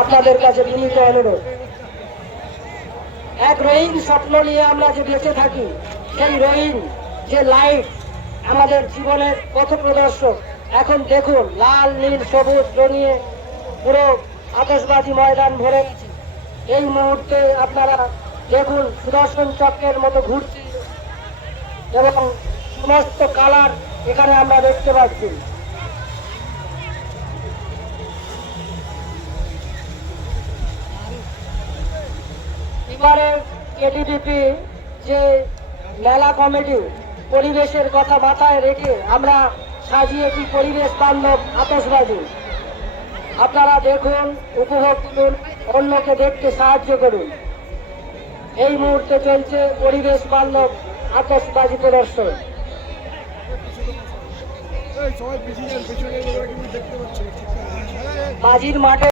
আপনাদের কাছে বিনীত অনুরোধ, এক রঙিন স্বপ্ন নিয়ে আমরা যে বেঁচে থাকি, সেই রঙিন যে লাইট আমাদের জীবনের পথ প্রদর্শক, এখন দেখুন লাল নীল সবুজ রঙিয়ে পুরো আতশবাজি ময়দান ভরে গেছে। এই মুহূর্তে আপনারা দেখুন সুদর্শন চক্রের মতো ঘুরছে এবং সমস্ত কালার এখানে আমরা দেখতে পাচ্ছি। এবারে কেডিপিপি যে মেলা কমিটি পরিবেশের কথা মাথায় রেখে আমরা সাজিয়েছি পরিবেশ বান্ধব আতশবাজি। আপনারা দেখুন, উপভোগ করুন, অন্যকে দেখতে সাহায্য করুন। এই মুহূর্তে চলছে পরিবেশ বান্ধব আতশবাজি প্রদর্শন। বাজির মাঠে